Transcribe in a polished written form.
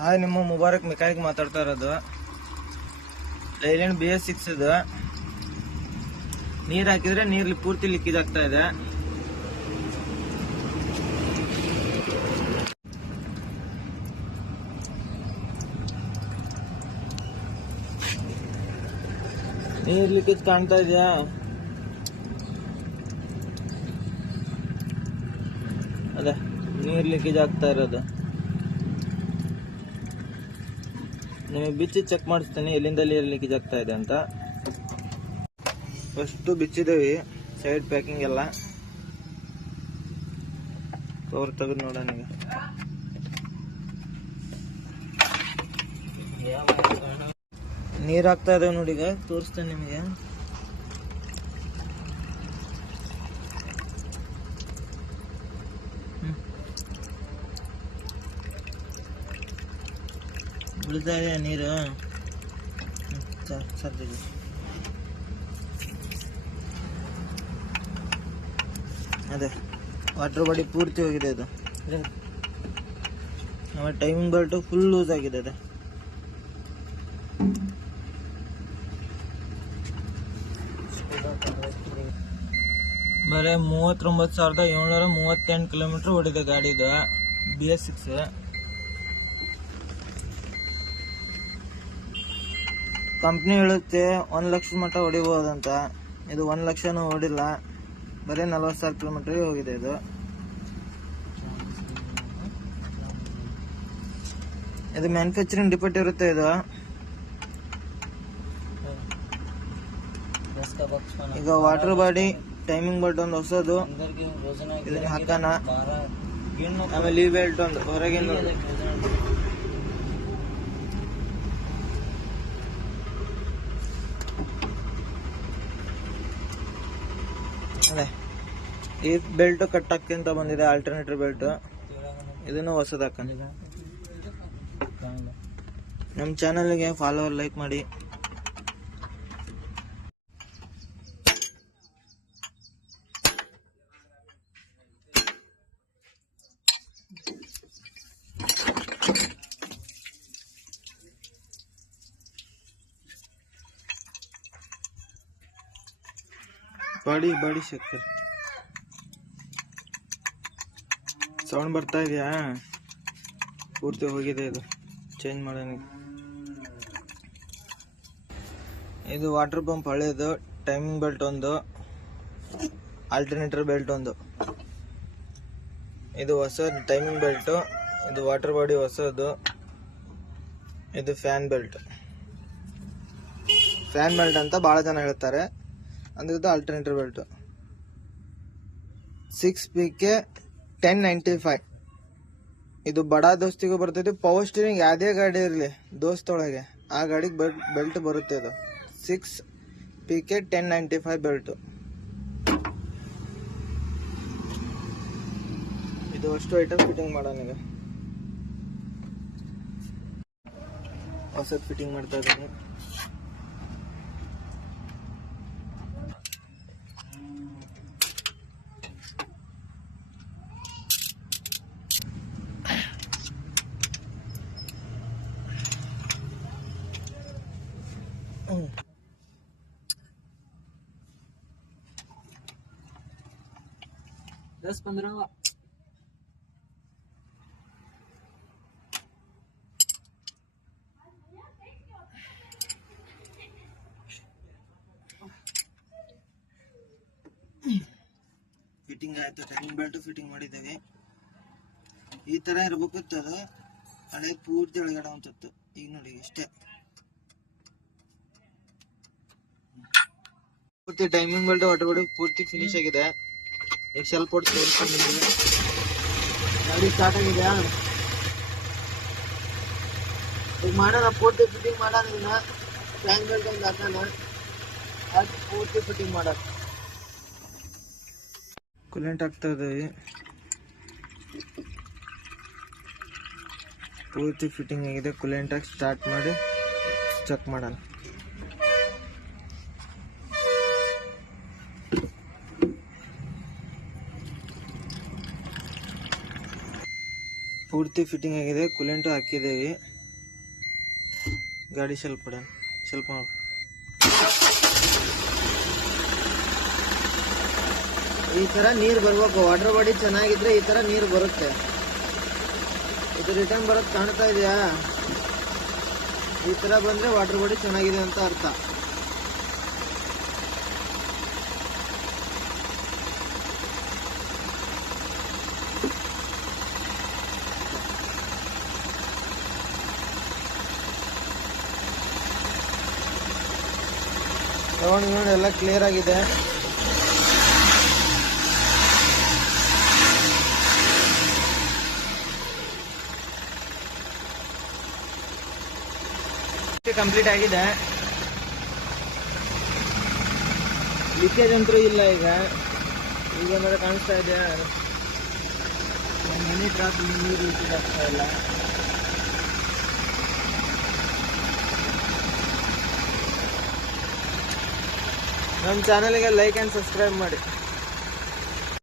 Hi, ನಿಮ್ಮ Mubarak mechanic ಮಾತಾಡ್ತಾ ಇರೋದು. ಲೈಲ್ಯಾಂಡ್ BS6 ಇದು. ನೀರ್ ಹಾಕಿದ್ರೆ ನೀರ್ಲಿ ಪೂರ್ತಿ ಲೀಕೇಜ್ ಆಗ್ತಾ ಇದೆ. ನೀರ್ ಲೀಕೇಜ್ ಕಾಣ್ತಾ ಇದೆಯಾ? ಅದೇ ನೀರ್ ಲೀಕೇಜ್ ಆಗ್ತಾ ಇರೋದು. ನಿಮಗೆ ಬಿಚ್ಚಿ ಚೆಕ್ ಮಾಡಿಸ್ತೀನಿ ಎಲ್ಲಿಂದ ನೀರು ಲೀಕೇಜ್ ಆಗ್ತಾ ಇದೆ ಅಂತ. ಫಸ್ಟ್ ಬಿಚ್ಚಿದೇವಿ, ಸೈಡ್ ಪ್ಯಾಕಿಂಗ್ ಎಲ್ಲ ಕವರ್ ತೆಗೆದು ನೋಡೋಣ. ಈಗ ನೀರು ಹಾಕ್ತಾ ಇದಾವೆ ನೋಡಿ, ಈಗ ತೋರಿಸ್ತೇನೆ ನಿಮಗೆ. ಬಿಡ್ತಾ ಇದೆ ನೀರು. ಸದ್ಯಕ್ಕೆ ಅದೇ ವಾಟರ್ ಬಾಡಿ ಪೂರ್ತಿ ಹೋಗಿದೆ ಅದು. ಆಮೇಲೆ ಟೈಮಿಂಗ್ ಬೆಲ್ಟ್ ಫುಲ್ ಲೂಸ್ ಆಗಿದೆ. ಅದೇ ಬರೀ 39,738 ಕಿಲೋಮೀಟರ್ ಓಡಿದೆ ಗಾಡಿದು BS6. ಕಂಪ್ನಿ ಹೇಳುತ್ತೆ 1 ಲಕ್ಷದ ಮಟ್ಟ ಹೊಡಿಬೋದಂತ. ಇದು 1 ಲಕ್ಷನೂ ಓಡಿಲ್ಲ, ಬರೀ 40,000 ಕಿಲೋಮೀಟರ್ ಹೋಗಿದೆ ಇದು. ಇದು ಮ್ಯಾನುಫ್ಯಾಕ್ಚರಿಂಗ್ ಡಿಫೆಕ್ಟ್ ಇರುತ್ತೆ. ಇದು ಈಗ ವಾಟರ್ ಬಾಡಿ, ಟೈಮಿಂಗ್ ಬೆಲ್ಟ್ ಒಂದು ಹೊಸದು ಇದನ್ನ ಹಾಕೋಣ. ಆಮೇಲೆ ಈ ಬೆಲ್ಟ್ ಒಂದು ಹೊರಗಿಂದ ಈ ಬೆಲ್ಟ್ ಕಟ್ ಹಾಕ್ಕೊಂತ ಬಂದಿದೆ, ಆಲ್ಟರ್ನೇಟರ್ ಬೆಲ್ಟ್. ಇದನ್ನು ಹೊಸದು ಹಾಕೋಣ. ನಮ್ಮ ಚಾನಲ್ಗೆ ಫಾಲೋವರ್, ಲೈಕ್ ಮಾಡಿ. ಬಾಡಿ ಶೇಕರ್ ಸೌಂಡ್ ಬರ್ತಾ ಇದೆಯಾ? ಪೂರ್ತಿ ಹೋಗಿದೆ. ಇದು ಚೇಂಜ್ ಮಾಡೋಣ. ಇದು ವಾಟರ್ ಪಂಪ್ ಹಳೇದು, ಟೈಮಿಂಗ್ ಬೆಲ್ಟ್ ಒಂದು, ಆಲ್ಟರ್ನೇಟರ್ ಬೆಲ್ಟ್ ಒಂದು. ಇದು ಹೊಸ ಟೈಮಿಂಗ್ ಬೆಲ್ಟ್, ಇದು ವಾಟರ್ ಬಾಡಿ ಹೊಸದು, ಇದು ಫ್ಯಾನ್ ಬೆಲ್ಟ್ ಅಂತ ಬಹಳ ಜನ ಹೇಳ್ತಾರೆ. ಅಂದ್ರೆ ಇದು ಆಲ್ಟರ್ನೇಟರ್ ಬೆಲ್ಟ್. 6PK 1095. ಇದು ಬಡಾ ದೋಸ್ತಿಗೂ ಬರ್ತೈತಿ. ಪವರ್ ಸ್ಟೀರಿಂಗ್ ಯಾವುದೇ ಗಾಡಿ ಇರಲಿ ದೋಸ್ತೊಳಗೆ ಆ ಗಾಡಿಗೆ ಬೆಲ್ಟ್ ಬರುತ್ತೆ. ಇದು 6PK 1095 ಬೆಲ್ಟ್. ಇದು ಅಷ್ಟು ಐಟಮ್ ಫಿಟ್ಟಿಂಗ್ ಮಾಡೋಣ. ಈಗ ಹೊಸದು ಫಿಟ್ಟಿಂಗ್ ಮಾಡ್ತಾ ಇದ್ದೀನಿ. दस 15 ಫಿಟ್ಟಿಂಗ್ ಆಯ್ತು. ಟೈಮಿಂಗ್ ಬೆಲ್ಟ್ ಫಿಟ್ಟಿಂಗ್ ಮಾಡಿದ್ದೇವೆ. ಈ ತರ ಇರ್ಬೇಕಿತ್ತು. ಅದು ಹಳೆ ಪೂರ್ತಿ ಒಳಗಡೆ ಅಂತಿತ್ತು. ಈಗ ನೋಡಿ ಇಷ್ಟೇ. ಪೂರ್ತಿ ಟೈಮಿಂಗ್ ಬೆಲ್ಟ್ ವಾಟರ್ ಬಾಡಿ ಪೂರ್ತಿ ಫಿನಿಶ್ ಆಗಿದೆ. ಈಗ ಸ್ವಲ್ಪ ಹೊತ್ತು ತೋರಿಸ್ಕೊಂಡಿದ್ದೀವಿ. ಗಾಡಿ ಸ್ಟಾರ್ಟ್ ಆಗಿದೆಯಾ? ಈಗ ಮಾಡೋಣ, ಪೂರ್ತಿ ಫಿಟ್ಟಿಂಗ್ ಮಾಡೋಣ. ಇದನ್ನ ಫ್ಯಾನ್ ಬೆಲ್ಟ್ ಒಂದು ಹಾಕೋಣ, ಅದು ಪೂರ್ತಿ ಫಿಟ್ಟಿಂಗ್ ಮಾಡೋಣ. ಕೂಲೆಂಟ್ ಹಾಕ್ತಾ ಇದ್ದೀವಿ. ಪೂರ್ತಿ ಫಿಟ್ಟಿಂಗ್ ಆಗಿದೆ. ಕೂಲೆಂಟ್ ಹಾಕಿ ಸ್ಟಾರ್ಟ್ ಮಾಡಿ ಚೆಕ್ ಮಾಡೋಣ. ಪೂರ್ತಿ ಫಿಟ್ಟಿಂಗ್ ಆಗಿದೆ, ಕೂಲೆಂಟು ಹಾಕಿದ್ದೇವೆ. ಗಾಡಿ ಸ್ವಲ್ಪ ಈ ತರ ನೀರು ಬರ್ಬೇಕು. ವಾಟರ್ ಬಾಡಿ ಚೆನ್ನಾಗಿದ್ರೆ ಈ ತರ ನೀರು ಬರುತ್ತೆ. ಇದು ರಿಟರ್ನ್ ಬರೋದು ಕಾಣ್ತಾ ಇದೆಯಾ? ಈ ತರ ಬಂದ್ರೆ ವಾಟರ್ ಬಾಡಿ ಚೆನ್ನಾಗಿದೆ ಅಂತ ಅರ್ಥ. ನೋಡಿ ಎಲ್ಲ ಕ್ಲಿಯರ್ ಆಗಿದೆ. ಕಂಪ್ಲೀಟ್ ಆಗಿದೆ. ಲೀಕೇಜ್ ಅಂತೂ ಇಲ್ಲ. ಈಗ ಏನಾದ್ರು ಕಾಣಿಸ್ತಾ ಇದೆ, ಮಿನಿ ಡ್ರಾಪ್ ನೀರು ಲೀಕೇಜ್ ಆಗ್ತಾ ಇಲ್ಲ. ನಮ್ಮ ಚಾನಲ್ಗೆ ಲೈಕ್ ಆ್ಯಂಡ್ ಸಬ್ಸ್ಕ್ರೈಬ್ ಮಾಡಿ.